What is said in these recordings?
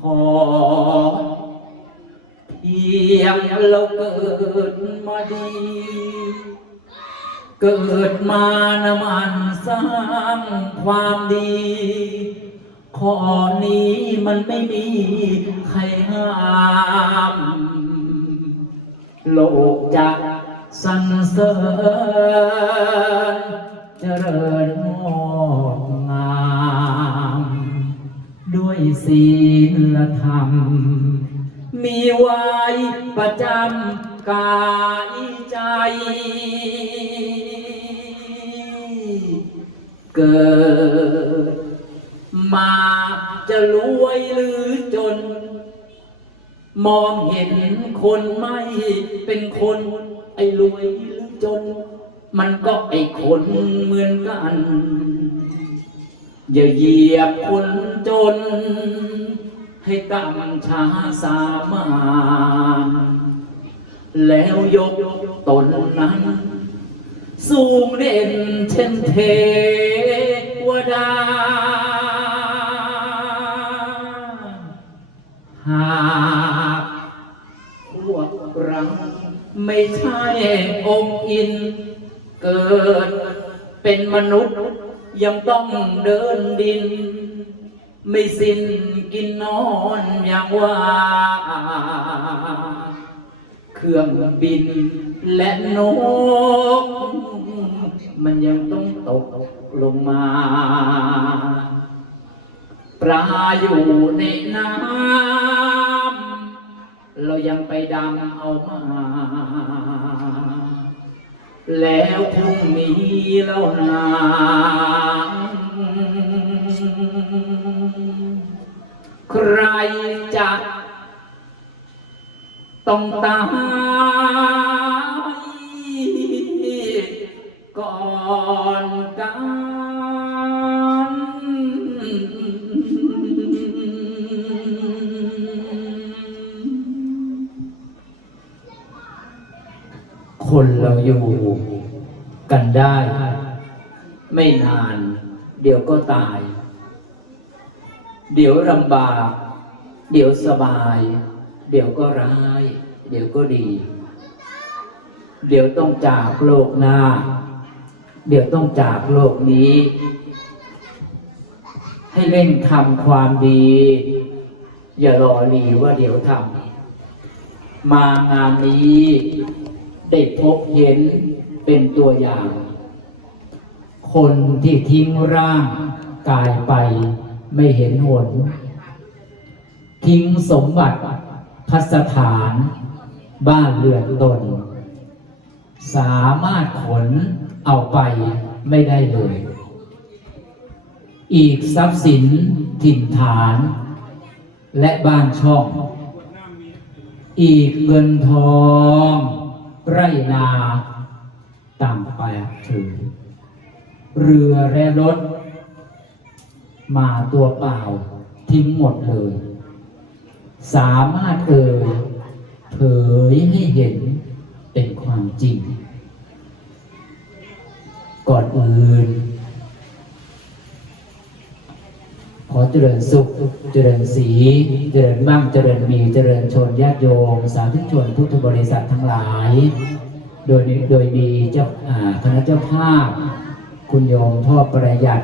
ขอเพียงเราเกิดมาดี เกิดมานะมันสร้างความดีข้อนี้มันไม่มีใครห้าม โลกจะสรรเสริญเจริญงอ ศีลธรรม มีไว้ประจำกายใจ เกิดมาจะรวยหรือจน มองเห็นคนไม่เป็นคน ไอ้รวยหรือจน มันก็ไอ้คนเหมือนกัน อย่าเหยียบคนจน ให้กำช้าสามานแล้วยกตนนั้น สูงเด่นเช่นเทวดา หากพวกเราไม่ใช่องค์อิน เกิดเป็นมนุษย์ ยังต้องเดินดิน ไม่สิ้นกินนอนอย่างว่า เครื่องบินและนก มันยังต้องตกลงมา ปลาอยู่ในน้ำ เรายังไปดำเอามาแล้วพรุ่งนี้เรานา คนเราอยู่กันได้ ไม่นาน เดี๋ยวก็ตาย เดี๋ยวลำบาก เดี๋ยวสบาย เดี๋ยวก็ร้าย เดี๋ยวก็ดี เดี๋ยวต้องจากโลกหน้า เดี๋ยวต้องจากโลกนี้ ให้เล่นทำความดี อย่ารอรีว่าเดี๋ยวทำมางานนี้ได้พบเห็นเป็นตัวอย่าง คนที่ทิ้งร่างกายไปไม่เห็นหนทิ้งสมบัติพัสถานบ้านเรือนตน สามารถขน เอาไปไม่ได้เลย อีกทรัพย์สินถิ่นฐาน และบ้านช่อง อีกเงินทองไรนาต่างไปถือ เรือและรถ มาตัวเปล่าทิ้งหมดเลย สามารถเอ่ยเผยให้เห็นเป็นความจริง ก่อนอื่น ขอเจริญสุข เจริญสีเจริญมั่งเจริญมีเจริญชนญาติโยม สาธุชนพุทธบริษัททั้งหลาย โดยโดยมีเจ้าคณะเจ้าภาพ คุณโยมพ่อประหยัด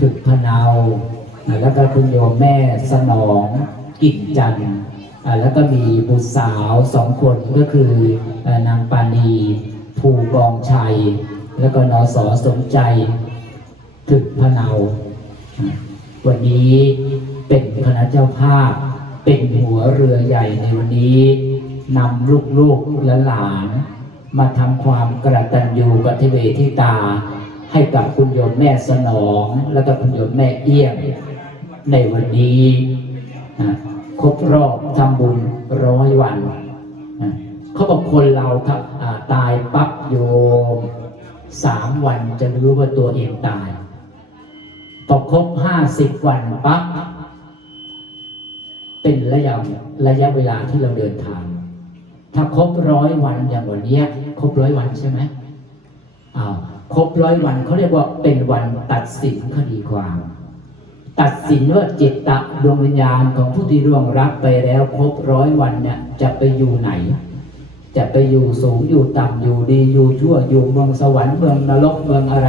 ถึกพนาแล้วก็คุณโยมแม่สนองกิจจันทร์แล้วก็มีบุตรสาวสองคนก็คือนางปานีภูกองชัย แล้วก็นอสสมใจถึกพะเนาวันนี้เป็นคณะเจ้าภาพ เป็นหัวเรือใหญ่ในวันนี้นำลูกๆและหลาน มาทำความกระตันยูกติเวทิตา ให้กับคุณโยมแม่สนอง และก็คุณโยมแม่เอี้ยงในวันนี้ครบรอบทำบุญร้อยวัน เขาบอกคนเราถ้าตายปั๊บโยม สามวันจะรู้ว่าตัวเองตายพอครบห้าสิบวันปั๊บเป็นระยะระยะเวลาที่เราเดินทาง ถ้าครบร้อยวันอย่างวันเนี้ยครบร้อยวันใช่ไหมอ้าวครบร้อยวันเขาเรียกว่าเป็นวันตัดสินคดีความ ตัดสินว่าจิตตะดวงวิญญาณของผู้ที่ร่วงรับไปแล้ว ครบร้อยวันเนี่ยจะไปอยู่ไหน จะไปอยู่สูงอยู่ต่ำอยู่ดีอยู่ชั่วอยู่เมืองสวรรค์เมืองนรกเมืองอะไร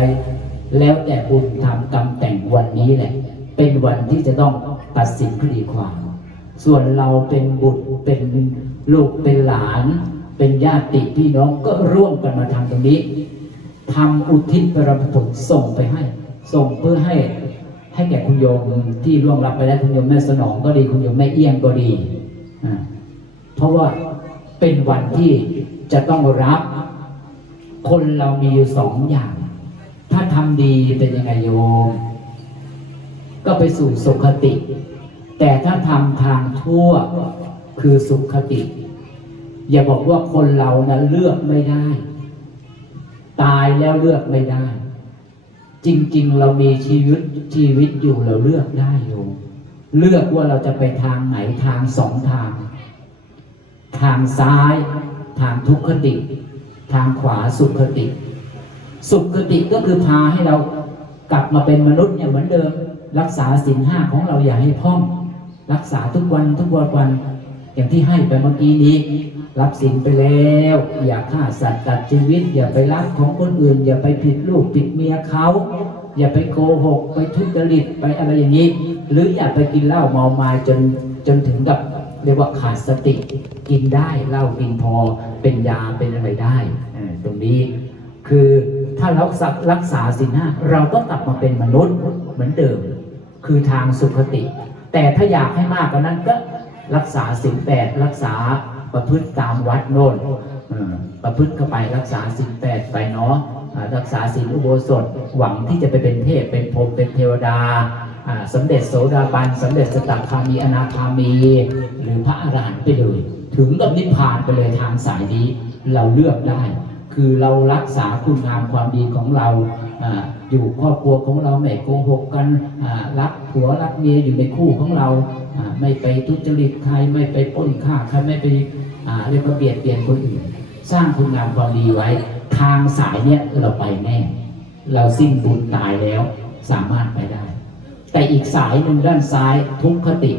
แล้วแต่บุญทำกรรมแต่งวันนี้แหละ เป็นวันที่จะต้องตัดสินคดีความ ส่วนเราเป็นบุตรเป็นลูกเป็นหลาน เป็นญาติพี่น้องก็ร่วมกันมาทำตรงนี้ทำอุทิศประรับผลส่งไปให้ ส่งเพื่อให้ให้แก่คุณโยมที่ร่วงรับไปแล้วคุณโยมแม่สนองก็ดีคุณโยมแม่เอี้ยงก็ดี เพราะว่า เป็นวันที่จะต้องรับ คนเรามีอยู่สองอย่าง ถ้าทำดีเป็นยังไงโยม ก็ไปสู่สุขติ แต่ถ้าทำทางชั่วคือสุขติ อย่าบอกว่าคนเรานะเลือกไม่ได้ ตายแล้วเลือกไม่ได้ จริง ๆ เรามีชีวิตชีวิตอยู่เราเลือกได้โยมเลือกว่าเราจะไปทางไหนทางสองทาง ทางซ้าย ทางทุกขติ ทางขวาสุขติ สุขติก็คือพาให้เรากลับมาเป็นมนุษย์เนี่ยเหมือนเดิม รักษาศีลห้าของเราอย่าให้พ่อง รักษาทุกวันทุกวันวันอย่างที่ให้ไปเมื่อกี้นี้ รับศีลไปแล้ว อย่าฆ่าสัตว์ตัดชีวิต อย่าไปรักของคนอื่น อย่าไปผิดลูกผิดเมียเขา อย่าไปโกหก ไปทุจริตไปอะไรอย่างนี้ หรืออย่าไปกินเหล้าเมาไมาจนจนถึงกับเรียกว่าขาดสติ กินได้เหล้ากินพอเป็นยาเป็นอะไรได้เออตรงนี้คือถ้าเราสักรักษาศีลห้าเราก็กลับมาเป็นมนุษย์เหมือนเดิม คือทางสุขติ แต่ถ้าอยากให้มากกว่านั้นก็รักษาศีลแปดรักษาประพฤติตามวัดโน่นเออประพฤติเข้าไปรักษาศีลแปดไปเนาะอ่ารักษาศีลอุโบสถหวังที่จะไปเป็นเทพเป็นพรหมเป็นเทวดาอ่าสำเร็จโสดาบันสำเร็จสตัคามีอนาคามี หรือพระอรหันต์ไปเลย ถึงกับนิพพานไปเลยทางสายนี้เราเลือกได้ คือเรารักษาคุณงามความดีของเราออยู่ครอบครัวของเราไม่โกหกกันรักผัวรักเมียอยู่ในคู่ของเราไม่ไปทุจริตใครไม่ไปป้นฆ่าใครไม่ไปเรียกว่าเบียดเบียนคนอื่น สร้างคุณงามความดีไว้ ทางสายเนี้ยเราไปแน่ เราสิ้นบุญตายแล้วสามารถไปได้ แต่อีกสายหนึ่งด้านซ้ายทุกขติ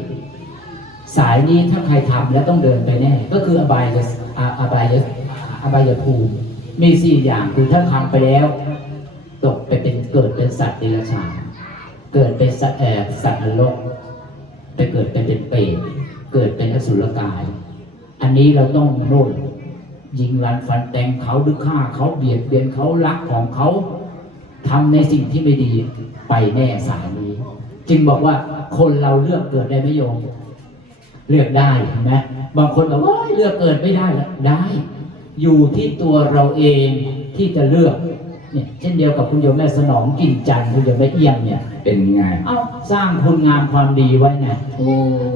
สายนี้ถ้าใครทำแล้วต้องเดินไปแน่ ก็คืออบายอบายอบายภูมิมีสี่อย่างคือถ้าทำไปแล้ว ตกไปเป็นเกิดเป็นสัตว์เดรัจฉานเกิดเป็นสัตว์แอบสัตว์นรกไปเกิดเป็นเป็นเปรตเกิดเป็นอสุรกาย อันนี้เราต้องโน่นยิงรันฟันแทงเขาหรือฆ่าเขาเบียดเบียนเขารักของเขาทำในสิ่งที่ไม่ดีไปแน่สายนี้ จึงบอกว่าคนเราเลือกเกิดได้ไมโยอม เลือกได้เห็นไหมบางคนบอกว่าเลือกเกิดไม่ได้แล้วได้ อยู่ที่ตัวเราเองที่จะเลือกเนี่ยเช่นเดียวกับคุณโยมแม่สนองกินจันทร์คุณโยมแม่เอี้ยงเนี่ย เป็นไงเอ้าสร้างคุณงามความดีไว้ไงโอ้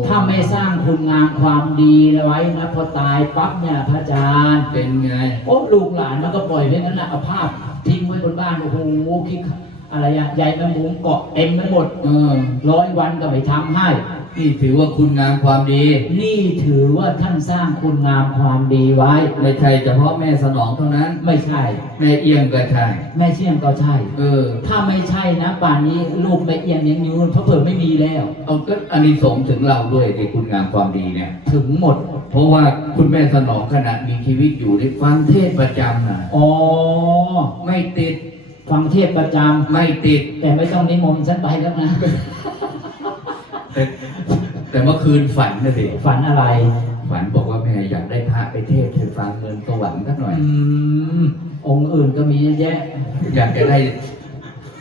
ถ้าไม่สร้างคุณงามความดีไว้นะพอตายปั๊บเนี่ยพระอาจารย์เป็นไงโอ้ลูกหลานมันก็ปล่อยไว้นั้นแหละเอาภาพทิ้งไว้บนบ้านโอ้โหคิดอะไรอะใยแมงมุมเกาะเต็มไปหมดเออร้อยวันก็ไม่ทำให้ นี่ถือว่าคุณงามความดี นี่ถือว่าท่านสร้างคุณงามความดีไว้ ไม่ใช่เฉพาะแม่สนองเท่านั้น ไม่ใช่ แม่เอี้ยงก็ใช่ แม่เชี่ยงก็ใช่ เออ ถ้าไม่ใช่นะป่านนี้ลูกแม่เอียงยังอยู่เพราะเผื่อไม่มีแล้ว เอาก็อันนี้สงส์ถึงเราด้วยในคุณงามความดีเนี่ย ถึงหมด เพราะว่าคุณแม่สนองขณะมีชีวิตอยู่ได้ฟังเทศน์ประจำนะอ๋อ ไม่ติด ฟังเทศประจไม่ติดำแต่ไม่ต้องนิมนต์ฉันไปแล้วนะ แต่แต่เมื่อคืนฝันนะสิฝันอะไร ฝันบอกว่าแม่อยากได้พระไปเทศน์ให้ฟังเงินสวรรค์สักหน่อย อืมองค์อื่นก็มีเยอะแยะ อยากจะได้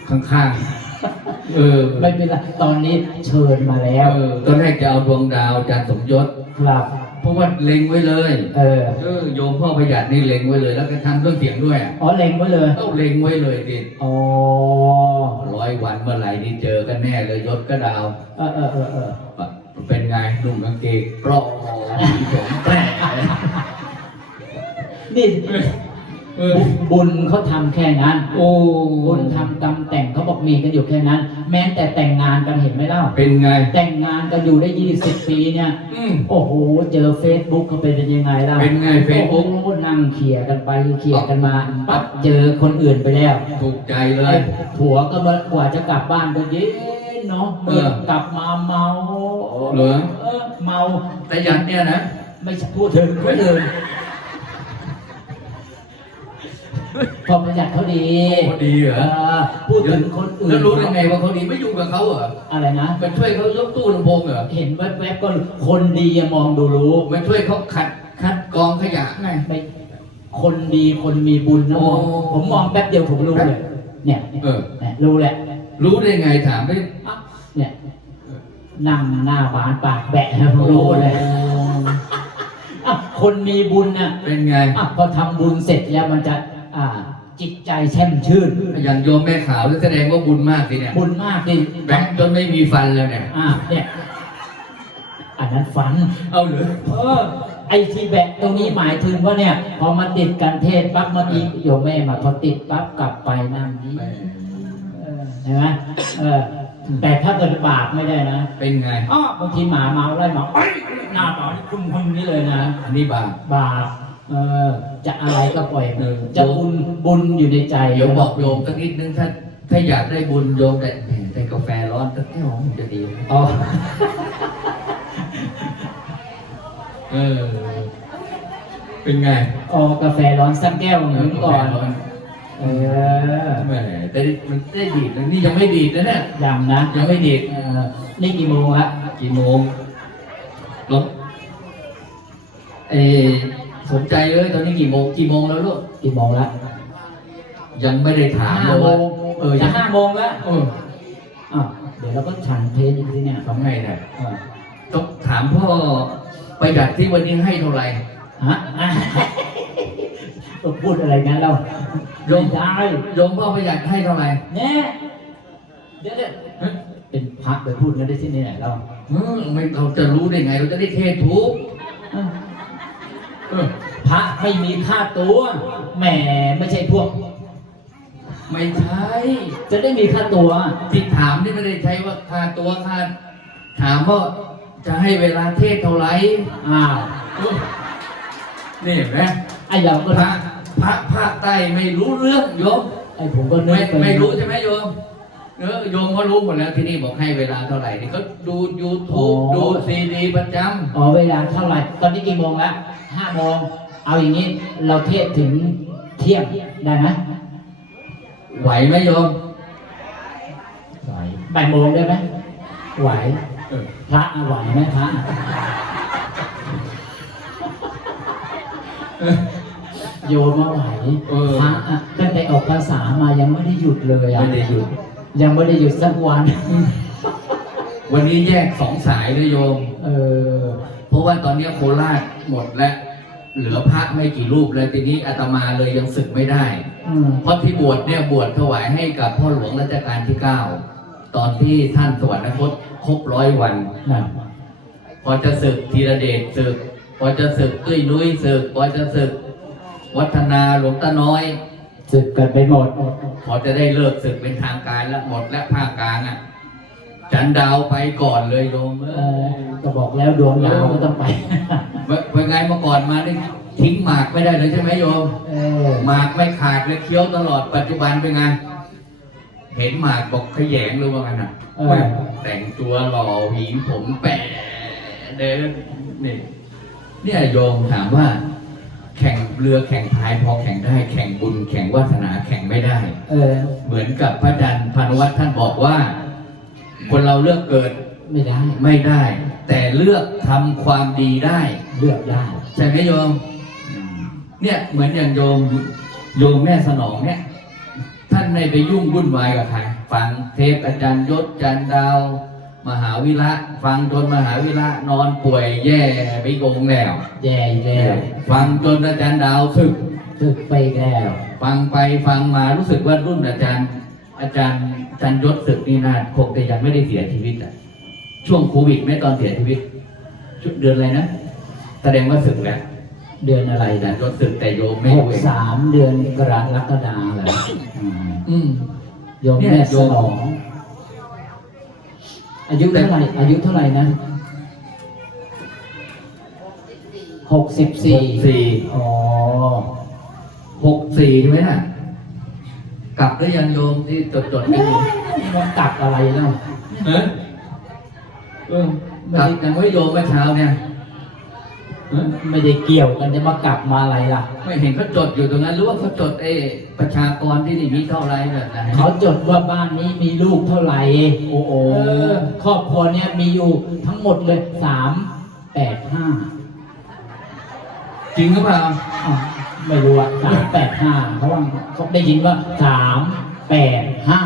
ข้างๆ เออไม่เป็นไรตอนนี้เชิญมาแล้ว เออตอนแรกจะเอาดวงดาวจันทร์สมยศ ครับ เพราะว่าเล็งไว้เลยเออเออโยมพ่อประหยัดนี่เล็งไว้เลย แล้วก็ทำเครื่องเสียงด้วยอะอ๋อเล็งไว้เลยต้องเล็งไว้เลยดิอ๋อร้อยวันเมื่อไหร่นี่เจอกันแน่เลยยศก็ดาว เออเออเออเออเป็นไงหนุ่มกางเกงกรอกผมแปรนี่เออ บุญเขาทำแค่นั้น โอ้บุญทำกรรมแต่งเขาบอกมีกันอยู่แค่นั้น แม้แต่แต่งงานกันเห็นไหมเล่า เป็นไง แต่งงานกันอยู่ได้ยี่สิบปีเนี่ย อืม โอ้โห เจอเฟซบุ๊กเขาเป็นยังไงล่ะเป็นไง Facebook โอ้โหนั่งเขี่ยร์กันไปเขี่ยร์กันมาปั๊บเจอคนอื่นไปแล้ว ถูกใจเลไอ้ยผัวก็มากว่าจะกลับบ้านก็เย็นเนาะเออ กลับมาเมาเหรอเออเมาแต่ยันเนี่ยนะ ไม่ใช่พูดถึงคนอื่น พอประหยัดเขาดีเขาดีเหรอเออพูดถึงคนอื่นแล้วรู้ได้ไงว่าเขาดีไม่อยู่กับเขาเหรอ อะไรนะไปช่วยเขายกตู้ลำโพงเหรอ เห็นแวบๆก็คนดีอะมองดูรู้ไปช่วยเขาขัดคัดกรองขยะไงไม่คนดีคนมีบุญนะมองโอ้ผมมองแป๊บเดียวผมรู้เลย เนี่ยเออเนี่ยรู้แหละ รู้ได้ไงถามได้อะเนี่ยนั่งหน้าบานปากแบะนะผมรู้เลยอะคนมีบุญน่ะ เป็นไงอะพอทำบุญเสร็จแล้วมันจะอ่า จิตใจแช่มชื่นอย่างโยมแม่ขาวแสดงว่าบุญมากสิเนี่ยบุญมากดิแบงค์จนไม่มีฟันเลยเนี่ยอ่าเนี่ยอันนั้นฝัน เอาเหรอเออไอ้ที่แบะตรงนี้หมายถึงว่าเนี่ย พอมาติดกันเทศปั๊บเมื่อกี้โยมแม่มาพอติดปั๊บกลับไปนั่นนี่เออเห็นไหมเออแต่ถ้าเกิดบาปไม่ได้นะ เป็นไงอ้อบางทีหมาเมาไล่หมาเอ้ยหน้าตานี่คุ้มคุ้มนี่เลยนะอันนี้บาปบาป เออจะอะไรก็ปล่อยเออจะบุญบุญอยู่ในใจเดี๋ยวบอกโยมสักนิดนึงถ้าถ้าอยากได้บุญโยมแต่แต่กาแฟร้อนสักแก้วมันจะดีอ๋อเออ เป็นไงอ๋อกาแฟร้อนสักแก้วหนึ่งก่อนกาแฟร้อนเออแหมแต่มันได้ดีดนะนี่ยังไม่ดีดนะเนี่ยยังนะยังไม่ดีดเออนี่กี่โมงละกี่โมงลบเออ สนใจเลยตอนนี้กี่โมงกี่โมงแล้วลูกกี่โมงละยังไม่ได้ถามเลห้ายโมว่างเออจะยังห้าโมงละเอออะเดี๋ยวเราก็ฉันเพลงที่เนี่ยทำไงเนี่ยเออต้องถามพ่อประหยัดที่วันนี้ให้เท่าไหร่ฮะอะพูดอะไรงั้นเราโยมไม่ได้โยมพ่อประหยัดให้เท่าไหร่แน่เดี๋ยวเดี๋ยวเป็นพระไปพูดกันได้ที่นี่ไหนเราเออไม่เราจะรู้ได้ไง เราจะได้เทศทุกเออเออ พระไม่มีค่าตัวแหมไม่ใช่พวก ไม่ใช่จะได้มีค่าตัวที่ถามนี่ไม่ได้ใช้ว่าค่าตัวค่าถามว่าจะให้เวลาเทศเท่าไหร่อ้าวเออนี่เห็นไหมไอ้เราก็พระพระภาคใต้ไม่รู้เรื่องโยมไอ้ผมก็นึไม่กไปไม่รู้ใช่ไหมโยม เออโยมเขารู้หมดแล้วที่นี่บอกให้เวลาเท่าไหร่นี่เขาดูยูทูบดูซีดีประจอ๋อเวลาเท่าไหร่ตอนนี้กี่โมงละห้าโมงเอาอย่างนี้เราเทศถึงเที่ยงได้ไหมำไหวไหมโยมไหวบ่ายโมงได้ไหมไหวเออพระไหวไหมพระโยมมาไหวเออพระอะตั้งแต่ออกภาษามายังไม่ได้หยุดเลยอะไม่ได้หยุด ยังไม่ได้หยุดสักวัน วันนี้แยกสองสายเลยโยม เออ เพราะว่าตอนนี้โคราชหมดแล้ว เหลือพระไม่กี่รูปเลยทีนี้อาตมาเลยยังศึกไม่ได้ อืม เพราะที่บวชเนี่ยบวชถวายให้กับพ่อหลวงรัชกาลที่เก้าตอนที่ท่านสวรรคตครบร้อยวันนั่นพอจะศึกธีรเดชศึก พอจะศึกตุ้ยนุ้ยศึก พอจะศึก วัฒนาหลวงตาน้อย สึกกันไปหมด พอจะได้เลิกศึกเป็นทางการแล้วหมดและภาคกลางอะ จันดาวไปก่อนเลยโยมเอเอออก็บอกแล้วดวงดาวก็ต้องไป เป็นไงเมื่อก่อนมานี่ทิ้งหมากไม่ได้เลยใช่ไหมโยม เออหมากไม่ขาดเลยเคี้ยวตลอดปัจจุบันเป็นไง เห็นหมากบอกขยงหรือว่าไงน่ะเออแต่งตัวหล่อหวีผมแปะเดินนี่เนี่ยโยมถามว่า แข่งเรือแข่งพายพอแข่งได้ แข่งบุญแข่งวาสนาแข่งไม่ได้ เออ เหมือนกับพระอาจารย์พานุวัฒน์ท่านบอกว่า คนเราเลือกเกิดไม่ได้ ไม่ได้ แต่เลือกทำความดีได้ เลือกได้ ใช่ไหมโยม เนี่ยเหมือนอย่างโยมโยมแม่สนองเนี่ย ท่านไม่ไปยุ่งวุ่นวายกับใครฟังเทปอาจารย์ยศอาจารย์ดาว มหาวิระฟังจนมหาวิระนอนป่วยแย่ไปโกงแล้ว แย่อีกแล้วฟังจนอาจารย์ดาวสึก สึกไปอีกแล้ว ฟังไปฟังมารู้สึกว่ารุ่นอาจารย์ อาจารย์อาจารย์ยศศึกนี่นาคงแต่ยังไม่ได้เสียชีวิตอะช่วงโควิดไหม่ตอนเสียชีวิตช่วงเดือนอะไรนะแสดงว่าศึกแล้วเดือนอะไรอาจารนะย์ยศศึกแต่โยมไม่หรู้กเองสามเดือนกรกฎาเหรออืมอืมโยมเนี่ยแม่โยสมนอง อายุเท่าไหร่ อายุเท่าไหร่นะหกสิบสี่ สี่อ๋อหกสี่ใช่ไหมน่ะ กลับหรือยังโยมที่จดจดๆกันอยู่มันกลับอะไรเนาะเนี่ยเออเออตัดกันไว้โยมเมื่อเช้าเนี่ยเออไม่ได้เกี่ยวกันจะมากลับมาอะไรล่ะ ไม่เห็นเขาจดอยู่ตรงนั้นหรือว่าเขาจดเออ ประชากรที่นี่มีเท่าไหรแบบไหนเขาจดว่าบ้านนี้มีลูกเท่าไหร่ โอ้โหเออครอบครัวเนี้ยมีอยู่ทั้งหมดเลยสามแปดห้าจริงหรือเปล่าอ้าวไม่รู้อะสามแปดห้าเพราะว่าเขาได้ยินว่าสามแปดห้า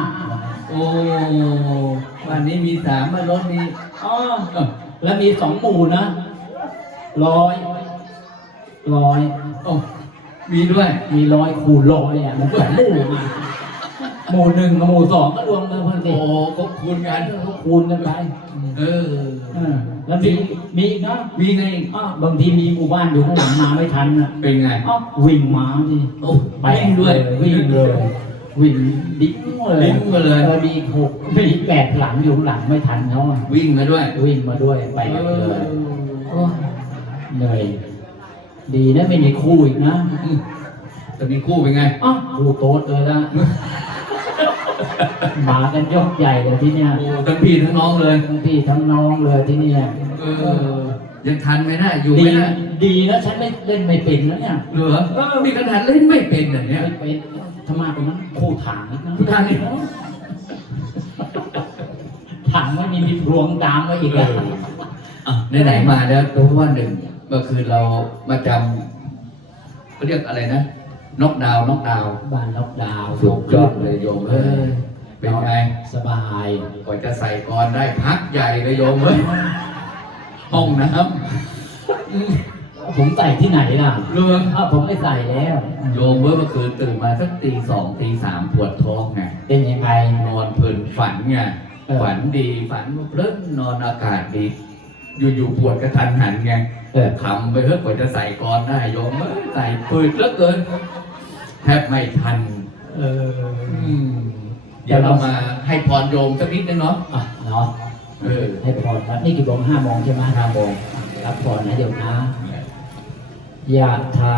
โอ้วันนี้มีสามมารถมีอ๋อแล้วมีสองหมู่นะร้อยร้อยโอ้ มีด้วย มีร้อยคูณร้อยอะมันสองหมู่ไงหมู่หนึ่งกับหมู่สองก็รวมกันเพิ่มสิโอ้ก็คูณกันก็คูณกันไปเออเออแล้วมีมีอีกนะมีไงอีกอ้าวบางทีมีหมู่บ้านอยู่ข้างหลังมาไม่ทันนะเป็นไงอ้าววิ่งมาดิโอ้ไปวิ่งด้วย วิ่งเลย วิ่งดิ้งเลยดิ้งมาเลย ออมีหกมีแปดหลังอยู่ข้างหลังไม่ทันเขาอะวิ่งมาด้วย วิ่งมาด้วยไปเอเลยอโอ้ยเหนื่อย ดีนะไม่มีคู่อีกนะจะมีคู่เป็นไงอ้าวคู่โต๊ดเลยละมากันยกใหญ่เลยที่เนี่ยโอ้ทั้งพี่ทั้งน้องเลย ทั้งพี่ทั้งน้องเลยที่เนี่ยเออยังทันไหมนะอยู่ดีไหมนะดีนะฉันไม่เล่นไม่เป็นนะเนี่ยเหลือเออมีกระดานเล่นไม่เป็นเหรอเนี่ยไม่เป็นทำไมตรงนั้นคู่ถังอีกนะคู่ถังอีกถังไม่มีมีพรวงตามมาอีกเออะออะไหนๆมาแล้วเพราะว่าหนึ่ง เมื่อคืนเรามาจำเขาเรียกอะไรนะนกดาวน์นกดาวน์บ้านล็อกดาวน์สุดยอดเลยโยมเอ้ยเป็นไงสบายก่อนจะใส่ก่อนได้พักใหญ่เลยโยมเอ้ยห้องน้ำอืมผมใส่ที่ไหนล่ะเรื่องอ้าวผมไม่ใส่แล้ว โยมเมื่อเมื่อคืนตื่นมาสักตีสองตีสามปวดท้องไง เป็นยังไง นอนเพลินฝันไงเออฝันดีฝันเพลินนอนอากาศดี อยู่ๆปวดกระทันหันไง เออขำไปเฮ้ยกว่าจะใส่ก่อนได้โยมเอ้ยใส่ปืดเหลือเกินแทบไม่ทัน เอออืมเดี๋ยวเรามาให้พรโยมสักนิดนึงเนาะอะเนาะเออให้พรครับนี่กี่โมงห้าโมงใช่ไหมห้าโมงรับพรนะโยมนะยะถา